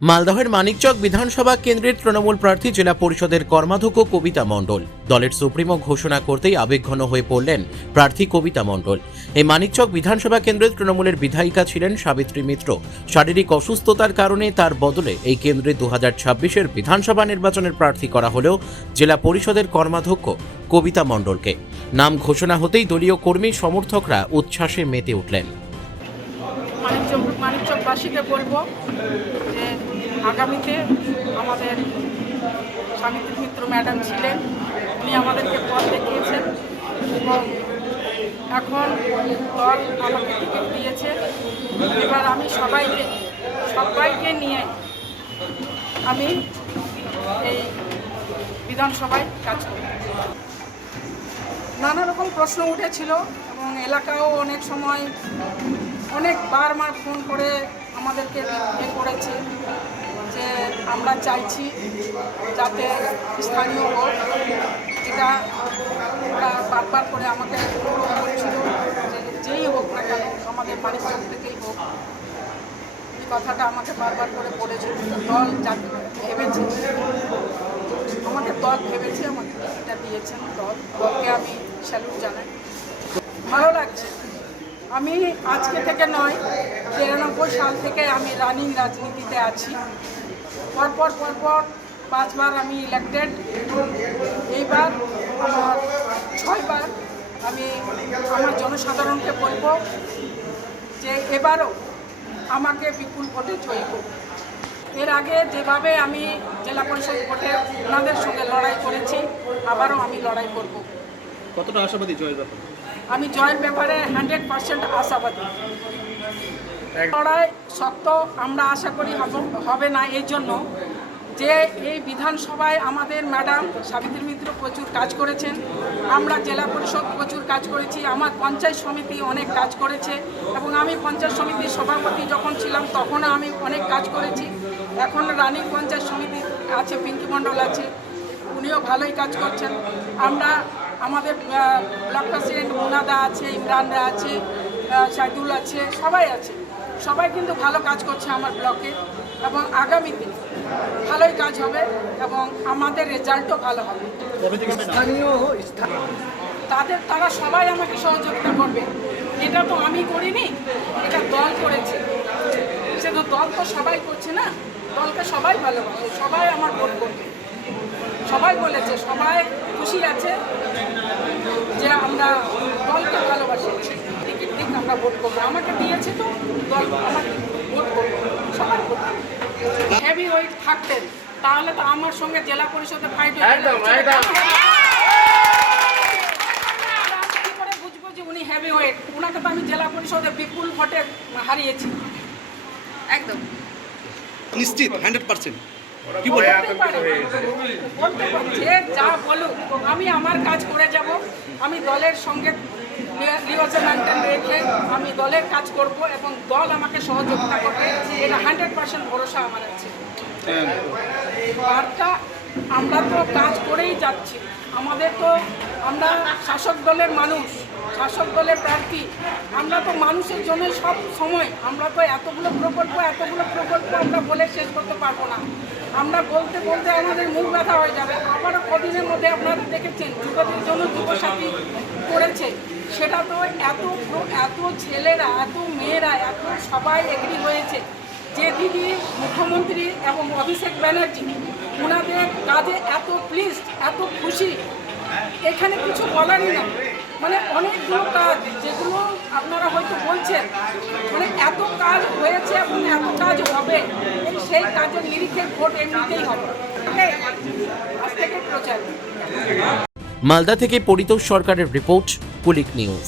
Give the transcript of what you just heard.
মালদহের মানিকচক বিধানসভা কেন্দ্রের তৃণমূল প্রার্থী জেলা পরিষদের কর্মাধ্যক্ষ কবিতা মণ্ডল দলের সুপ্রিমো ঘোষণা করতেই আবেগঘন হয়ে পড়লেন প্রার্থী কবিতা মণ্ডল। এই মানিকচক বিধানসভা কেন্দ্রের তৃণমূলের বিধায়িকা ছিলেন সাবিত্রী মিত্র। শারীরিক অসুস্থতার কারণে তার বদলে এই কেন্দ্রে 2026-এর বিধানসভা নির্বাচনের প্রার্থী করা হলেও জেলা পরিষদের কর্মাধ্যক্ষ কবিতা মণ্ডলকে। নাম ঘোষণা হতেই দলীয় কর্মী সমর্থকরা উচ্ছ্বাসে মেতে উঠলেন। মানিকচকবাসীকে বলবো যে আগামীতে আমাদের সাবিত্রী মিত্র ম্যাডাম ছিলেন, উনি আমাদেরকে পথ দেখিয়েছেন এবং এখন দল আমাকে টিকিট দিয়েছে। এবার আমি সবাইকে নিয়ে আমি এই বিধানসভায় কাজ করি। নানা রকম প্রশ্ন উঠেছিল এবং এলাকাও অনেক সময় অনেকবার ফোন করে আমাদেরকে করেছে যে আমরা চাইছি যাতে স্থানীয় হোক। এটা ওরা বারবার করে আমাকে বলছিল যে যেই হোক না কেন আমাদের মানিকচক থেকেই হোক। এই কথাটা আমাকে বারবার করে বলেছিল। দল যাকে ভেবেছে, আমাদের দল ভেবেছে, আমাকে এটা দিয়েছেন দলকে আমি স্যালুট জানাই। ভালো লাগছে। আমি আজকে থেকে নয়, 93 সাল থেকে আমি রানিং রাজনীতিতে আছি। পরপর 5বার আমি ইলেক্টেড, এইবার আমার 6বার। আমি আমার জনসাধারণকে বলবো যে এবারও আমাকে বিপুল ভোটে জয়ী করব। এর আগে যেভাবে আমি জেলা পরিষদ ভোটে ওনাদের সঙ্গে লড়াই করেছি, আবারও আমি লড়াই করব। কতটা আশাবাদী জয়ের ব্যাপারে? আমি জয়ের ব্যাপারে 100% আশাবাদী। লড়াই শক্ত আমরা আশা করি হবে না, এই জন্য যে এই বিধানসভায় আমাদের ম্যাডাম সাবিত্রী মিত্র প্রচুর কাজ করেছেন, আমরা জেলা পরিষদ প্রচুর কাজ করেছি, আমার পঞ্চায়েত সমিতি অনেক কাজ করেছে এবং আমি পঞ্চায়েত সমিতির সভাপতি যখন ছিলাম তখনও আমি অনেক কাজ করেছি। এখন রানিং পঞ্চায়েত সমিতি আছে, পিঙ্কি মণ্ডল আছে, উনিও ভালোই কাজ করছেন। আমরা আমাদের ব্লক প্রেসিডেন্ট মুনাদা আছে, ইমরানরা আছে, সাইদুল আছে, সবাই আছে, সবাই কিন্তু ভালো কাজ করছে আমার ব্লকে এবং আগামীতে ভালোই কাজ হবে এবং আমাদের রেজাল্টও ভালো হবে। তারা সবাই আমাকে সহযোগিতা করবে। এটা তো আমি করিনি, এটা দল করেছে। সে তো দল তো সবাই করছে না, দলকে সবাই ভালোবাসে, সবাই আমার ভোট করবে। সবাই বলেছে, সবাই খুশি আছে যে আমরা দলকে ভালোবাসি, টিকিট দিক আমরা ভোট করবো। আমাকে দিয়েছে তো দল, আমাকে ভোট করবো, সবাই ভোট করবো। হেভি ওয়েট থাকতেন তাহলে তো আমার সঙ্গে জেলা পরিষদে ফাইট হয়ে কি করে বুঝবো যে উনি হেভি ওয়েট? ওনাকে তো আমি জেলা পরিষদে বিপুল ভোটে হারিয়েছি। একদম নিশ্চিত 100%। কি বলতে যে যা বলুক, আমি আমার কাজ করে যাব। আমি দলের সঙ্গে লিওজে মেনটেন রেখে আমি দলের কাজ করব এবং দল আমাকে সহযোগিতা করবে, এটা 100% ভরসা আমার আছে। বার্তা আমরা তো কাজ করেই যাচ্ছি, আমরা শাসক দলের মানুষ, শাসক দলের প্রার্থী, আমরা তো মানুষের জন্য সব সময়। আমরা তো এতগুলো প্রকল্প আমরা বলে শেষ করতে পারবো না। আমরা বলতে আমাদের মুখ ব্যথা হয়ে যাবে। আবারও কদিনের মধ্যে আপনারা দেখেছেন যুবতীর জন্য যুবসাথী করেছে, সেটা তো এত ছেলেরা, এত মেয়েরা, এত সবাই এগ্রি হয়েছে যে দিদি মুখ্যমন্ত্রী এবং অভিষেক ব্যানার্জি ওনাদের কাজে এত প্লিজড, এত খুশি, এখানে কিছু বলারই না। অনেকগুলো কাজ যেগুলো আপনারা হয়তো বলছেন, এত কাজ হয়েছে এবং এত কাজ হবে, সেই কাজের নিরিখে ভোট এমনিতেই হবে। আজ থেকে প্রচার। মালদা থেকে পরিতোষ সরকারের রিপোর্ট, কুলিক নিউজ।